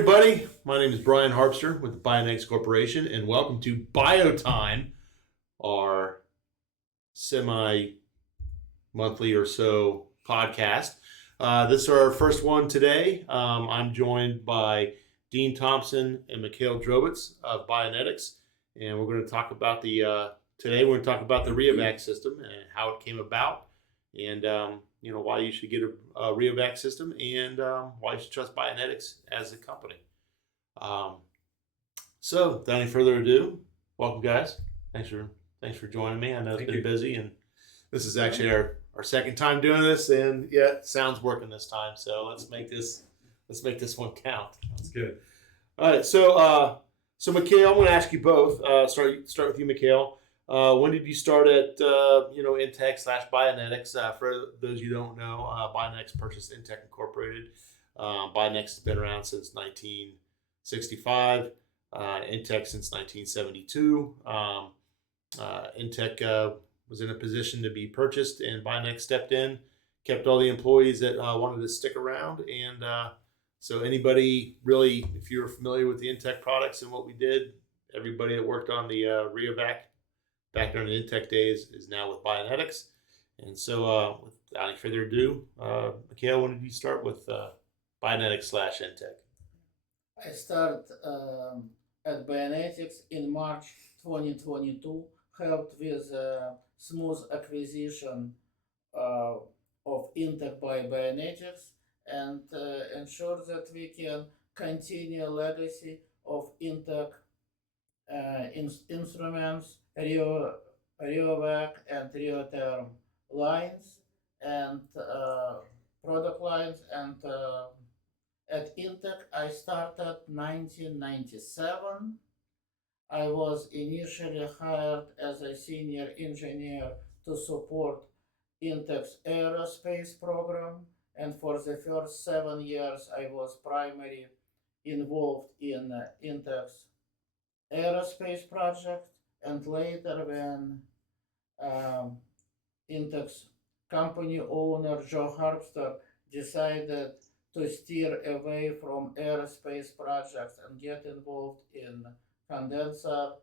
everybody. My name is Brian Harpster with the Bionetics Corporation, and welcome to BioTime, our semi-monthly or so podcast. This is our first one today. I'm joined by Dean Thompson and Mikhail Drobitz of Bionetics, and we're going to talk about today we're going to talk about the RheoVac system and how it came about, and why you should get a RheoVac system, and why you should trust Bionetics as a company. So, without any further ado, welcome, guys. Thanks for joining me. I know it's been busy, and this is actually our second time doing this, and yeah, sound's working this time. So let's make this one count. That's good. All right. So Mikhail, I'm going to ask you both. Start with you, Mikhail. When did you start at Intech/Bionetics? For those you don't know, Bionetics purchased Intech Incorporated. Bionetics has been around since 1965. Intech since 1972. Intech was in a position to be purchased, and Bionetics stepped in, kept all the employees that wanted to stick around, and so anybody really, if you're familiar with the Intech products and what we did, everybody that worked on the RheoVac back during the Intech days is now with Bionetics. And so without any further ado, Mikhail, when did you start with Bionetics/Intech? I started at Bionetics in March 2022, helped with smooth acquisition of Intech by Bionetics, and ensure that we can continue legacy of Intech instruments, RheoVac and RheoTherm lines and product lines. And at Intech I started 1997. I was initially hired as a senior engineer to support Intech's aerospace program, and for the first 7 years I was primarily involved in Intech's aerospace project. And later, when Intech's company owner Joe Harpster decided to steer away from aerospace projects and get involved in condenser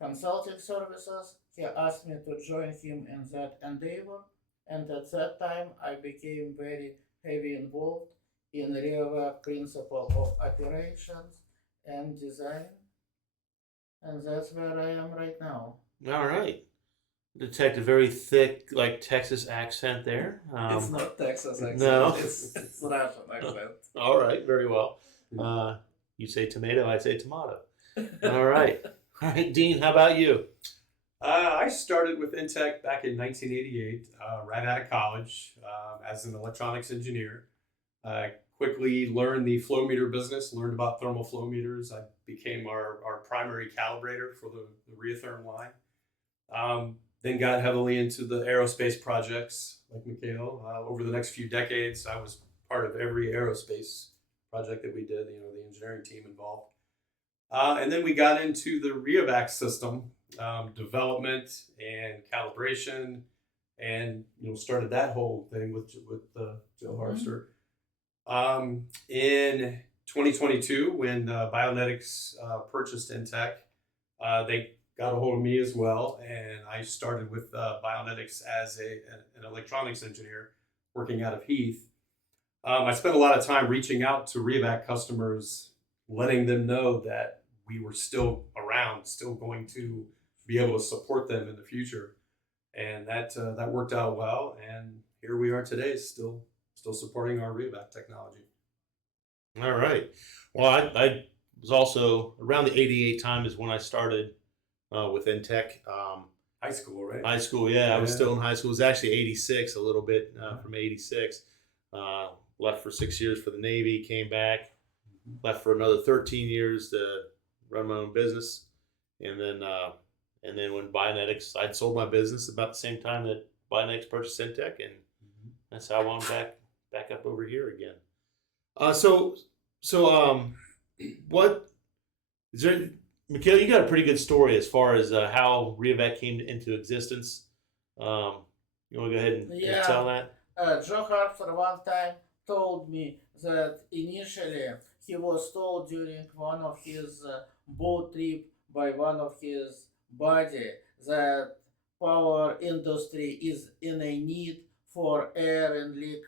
consulting services, he asked me to join him in that endeavor. And at that time, I became very heavy involved in RheoVac principle of operations and design. And that's where I am right now. All right. Detect a very thick, like Texas accent there. It's not Texas accent. No. It's Russian accent. All right. Very well. You say tomato, I say tomato. All right. All right, Dean, how about you? I started with Intech back in 1988, right out of college, as an electronics engineer. Quickly learned the flow meter business, learned about thermal flow meters. I became our primary calibrator for the RheoTherm line. Then got heavily into the aerospace projects, like Mikhail. Over the next few decades, I was part of every aerospace project that we did, the engineering team involved. And then we got into the RheoVac system, development and calibration, and started that whole thing with Joe Harpster. In 2022, when Bionetics purchased Intech, they got a hold of me as well, and I started with Bionetics as an electronics engineer working out of Heath. I spent a lot of time reaching out to RheoVac customers, letting them know that we were still around, still going to be able to support them in the future, and that worked out well. And here we are today, still supporting our RheoVac technology. All right. Well, I was also around the 88 time is when I started with Intech. High school, right? High school, yeah. I was still in high school. It was actually 86, a little bit from 86. Left for 6 years for the Navy, came back, left for another 13 years to run my own business. And then when Bionetics, I'd sold my business about the same time that Bionetics purchased Intech, and that's how I wound back up over here again. What is there, Mikhail? You got a pretty good story as far as how RheoVac came into existence. You want to go ahead and tell that? Joe Harpster one time told me that initially he was told during one of his boat trip by one of his buddy that power industry is in a need for air and leak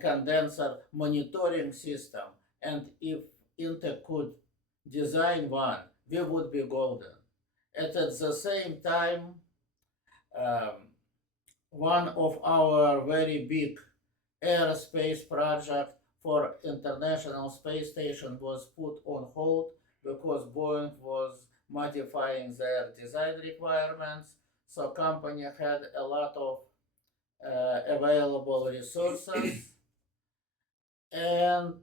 condenser monitoring system, and if Intech could design one, we would be golden. And at the same time, um, one of our very big aerospace project for International Space Station was put on hold because Boeing was modifying their design requirements. So company had a lot of available resources, and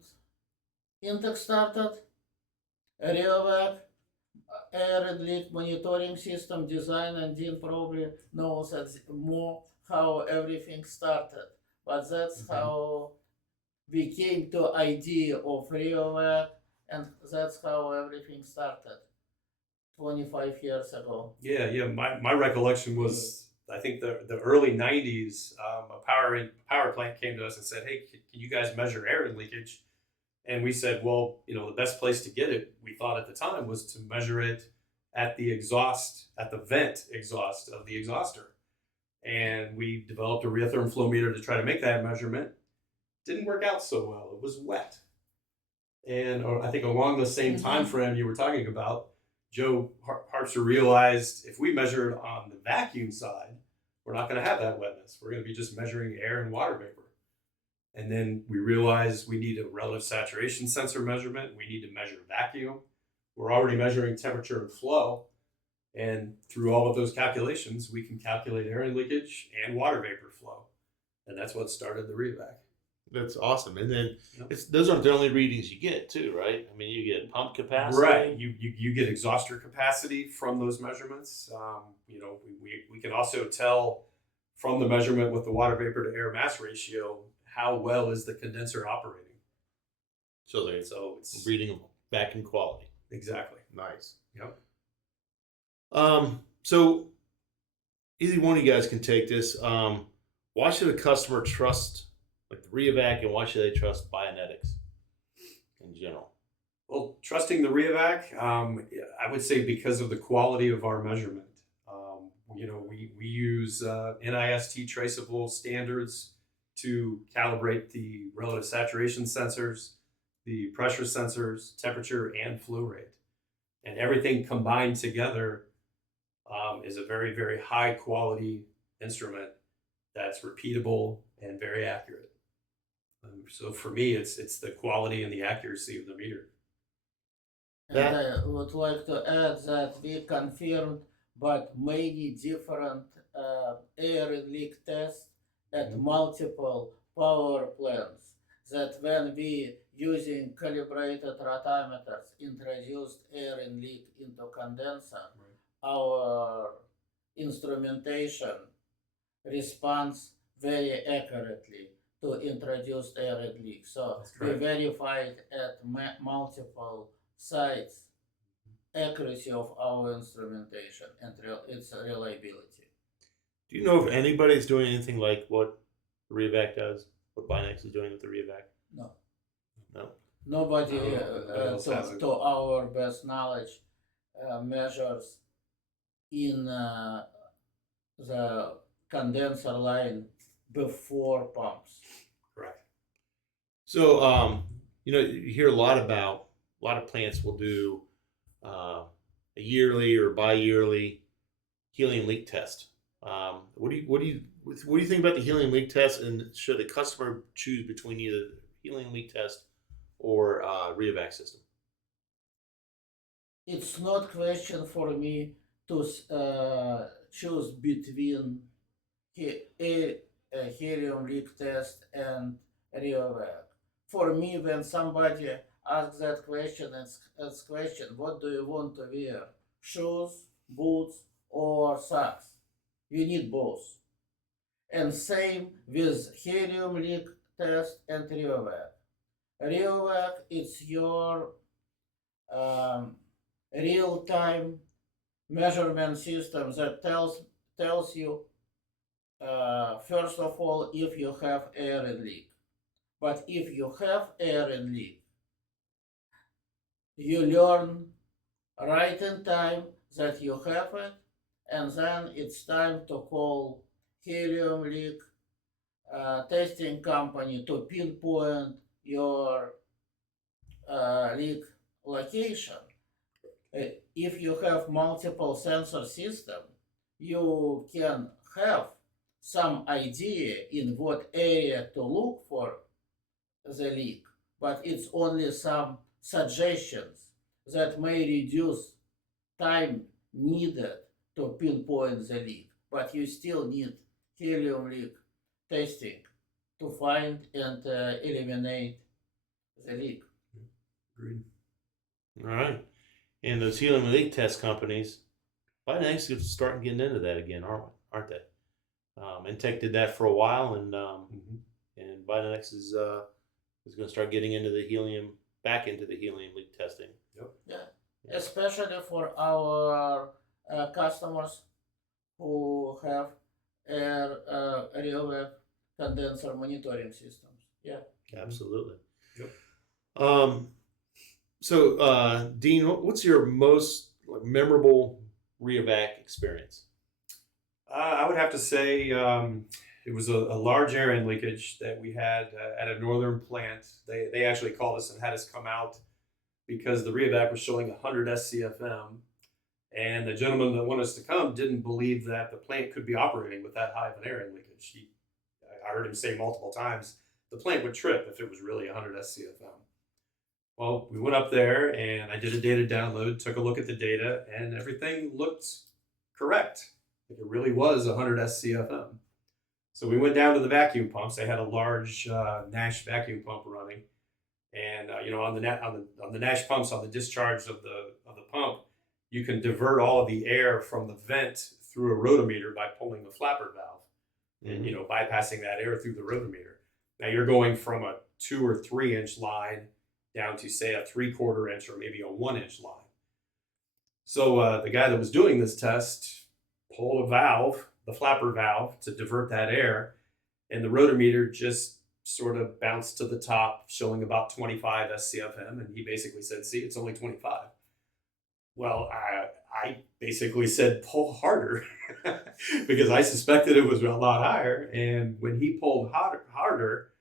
Intech started RheoVac air and leak monitoring system design, and Dean probably knows more how everything started. But that's how we came to idea of RheoVac, and that's how everything started 25 years ago. Yeah. My recollection was, I think the early '90s. A power plant came to us and said, "Hey, can you guys measure air leakage?" And we said, "Well, the best place to get it, we thought at the time, was to measure it at the exhaust, at the vent exhaust of the exhauster." And we developed a rheotherm flow meter to try to make that measurement. Didn't work out so well. It was wet. And I think along the same time frame you were talking about, Joe Harpster realized if we measured on the vacuum side, we're not going to have that wetness. We're going to be just measuring air and water vapor. And then we realized we need a relative saturation sensor measurement. We need to measure vacuum. We're already measuring temperature and flow. And through all of those calculations, we can calculate air and leakage and water vapor flow. And that's what started the RheoVac. That's awesome. And then Yep. those aren't the only readings you get too, right? I mean, you get pump capacity. Right. You get exhauster capacity from those measurements. We can also tell from the measurement with the water vapor to air mass ratio how well is the condenser operating. So they're So it's reading vacuum quality. exactly. Nice. Yep. So either one of you guys can take this. Why should a customer trust like the RheoVac, and why should they trust Bionetics in general? Well, trusting the RheoVac, I would say because of the quality of our measurement. We use NIST traceable standards to calibrate the relative saturation sensors, the pressure sensors, temperature, and flow rate. And everything combined together is a very, very high quality instrument that's repeatable and very accurate. So for me, it's the quality and the accuracy of the meter. And I would like to add that we confirmed but many different air and leak tests at multiple power plants, that when we using calibrated rotometers introduced air and leak into condenser, our instrumentation responds very accurately to introduced air and leak. So That's we correct. verified at multiple sites accuracy of our instrumentation and its reliability. Do you know if anybody's doing anything like what the RheoVac does? What Bionetics is doing with the RheoVac? No. No. Nobody, Nobody else has it. to our best knowledge, measures in the condenser line before pumps. Correct. So you hear a lot of plants will do a yearly or bi-yearly helium leak test. What do you think about the helium leak test, and should a customer choose between either the helium leak test or RheoVac system? It's not question for me to choose between helium leak test and RheoVac. For me, when somebody asks that question, it's question, what do you want to wear? Shoes, boots, or socks? You need both. And same with helium leak test and RheoVac. RheoVac, it's your real-time measurement system that tells you first of all if you have air and leak. But if you have air and leak, you learn right in time that you have it, and then it's time to call helium leak testing company to pinpoint your leak location. If you have multiple sensor system, you can have some idea in what area to look for the leak, but it's only some suggestions that may reduce time needed to pinpoint the leak, but you still need helium leak testing to find and eliminate the leak. Agreed. All right. And those helium leak test companies, Bionetics is starting getting into that again, aren't they? Intech did that for a while, and Bionetics is going to start getting into the back into the helium leak testing. Yep. Yeah, especially for our customers who have RheoVac condenser monitoring systems. Yeah. Absolutely. Yep. So, Dean, what's your most memorable RheoVac experience? I would have to say it was a large air end leakage that we had at a northern plant. They actually called us and had us come out because the RheoVac was showing 100 SCFM, and the gentleman that wanted us to come didn't believe that the plant could be operating with that high of an air end leakage. I heard him say multiple times the plant would trip if it was really 100 SCFM. Well, we went up there and I did a data download, took a look at the data, and everything looked correct. Like it really was 100 SCFM. So we went down to the vacuum pumps. They had a large Nash vacuum pump running, and on the Nash pumps, on the discharge of the pump, you can divert all of the air from the vent through a rotometer by pulling the flapper valve, and bypassing that air through the rotometer. Now you're going from a 2 or 3 inch line down to say a 3/4 inch or maybe a 1 inch line. So the guy that was doing this test pulled a valve, the flapper valve, to divert that air, and the rotometer just sort of bounced to the top, showing about 25 SCFM, and he basically said, "See, it's only 25." Well, I basically said, "Pull harder," because I suspected it was a lot higher. And when he pulled harder,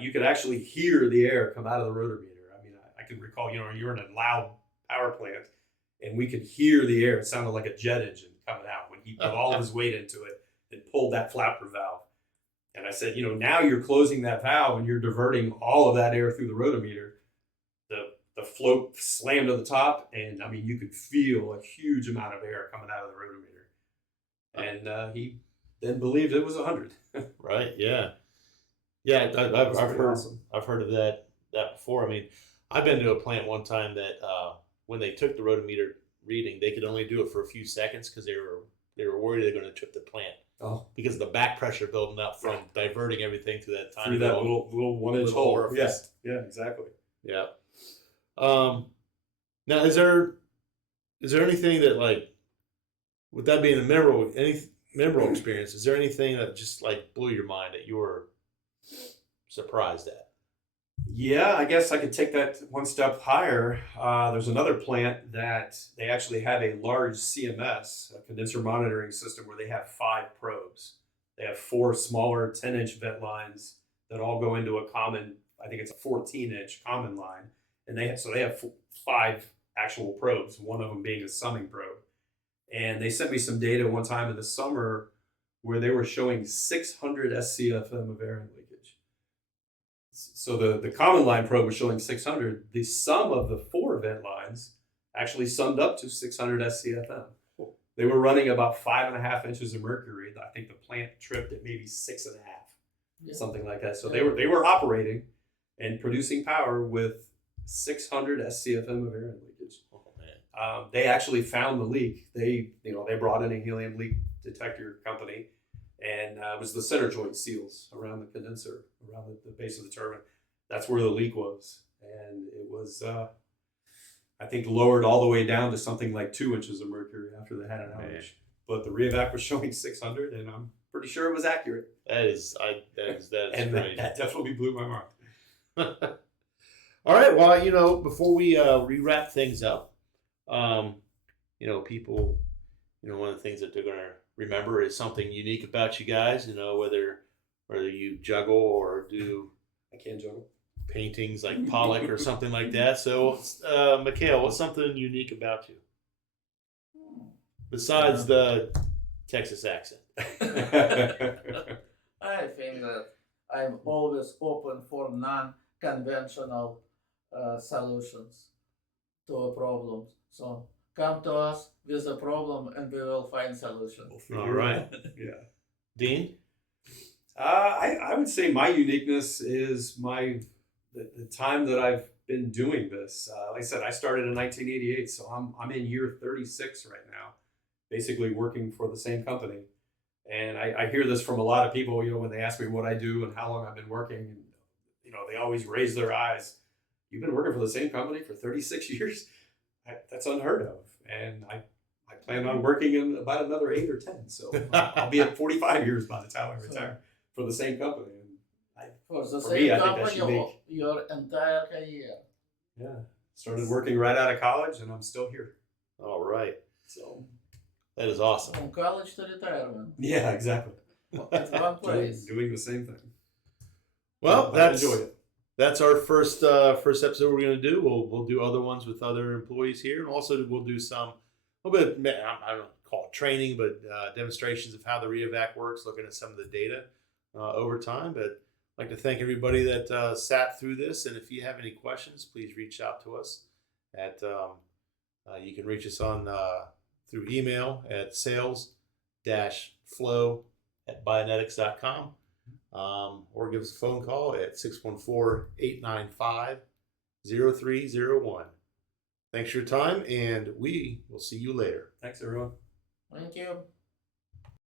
you could actually hear the air come out of the rotometer. I mean, I can recall, you're in a loud power plant, and we could hear the air. It sounded like a jet engine coming out when he put all of his weight into it and pulled that flapper valve. And I said, now you're closing that valve and you're diverting all of that air through the rotometer. The float slammed to the top, and I mean, you could feel a huge amount of air coming out of the rotometer. And he then believed it was 100. Right. Yeah. Yeah. I've heard. Awesome. I've heard of that before. I mean, I've been to a plant one time that when they took the rotometer reading, they could only do it for a few seconds because they were worried they're going to trip the plant. Oh, because of the back pressure building up from diverting everything through that tiny through that little 1 inch hole. orifice. Yeah, exactly. Yeah. Now, is there anything that, like, with that being a memorable experience, is there anything that just like blew your mind that you were surprised at? Yeah, I guess I could take that one step higher. There's another plant that they actually have a large CMS, a condenser monitoring system, where they have 5 probes. They have 4 smaller 10-inch vent lines that all go into a common, I think it's a 14-inch common line. And they have 5 actual probes, one of them being a summing probe. And they sent me some data one time in the summer where they were showing 600 SCFM of air leakage. So the common line probe was showing 600. The sum of the 4 vent lines actually summed up to 600 SCFM. They were running about 5.5 inches of mercury. I think the plant tripped at maybe 6.5, something like that. So they were operating and producing power with 600 SCFM of air leakage. Oh, they actually found the leak. They brought in a helium leak detector company, and it was the center joint seals around the condenser, around the base of the turbine. That's where the leak was, and it was I think lowered all the way down to something like 2 inches of mercury after they had an outage. But the RheoVac was showing 600, and I'm pretty sure it was accurate. That is and crazy. that definitely blew my mind. All right. Well, before we wrap things up, people, one of the things that they're going to remember is something unique about you guys. Whether you juggle or do I can juggle. paintings like Pollock or something like that. So, Mikhail, what's something unique about you besides the Texas accent? I think that I'm always open for non-conventional solutions to a problem. So come to us with a problem and we will find solution. All right. Yeah. Dean? I would say my uniqueness is the time that I've been doing this. Like I said, I started in 1988, so I'm in year 36 right now, basically working for the same company. And I hear this from a lot of people, when they ask me what I do and how long I've been working, and they always raise their eyes. You've been working for the same company for 36 years? That's unheard of. And I plan on working in about another 8 or 10. So I'll be at 45 years by the time I retire for the same company. And For the For same me, I think that's company unique. your entire career. yeah, started working right out of college and I'm still here. All right. So That is awesome. From college to retirement. yeah, exactly. At one place. Doing the same thing. Well, But I enjoy it. that's our first episode we're going to do. We'll do other ones with other employees here, and also we'll do a little bit. I don't call it training, but demonstrations of how the RheoVac works, looking at some of the data over time. But I'd like to thank everybody that sat through this, and if you have any questions, please reach out to us. You can reach us on through email at sales-flow@bionetics.com. Or give us a phone call at 614-895-0301. Thanks for your time, and we will see you later. Thanks, everyone. Thank you.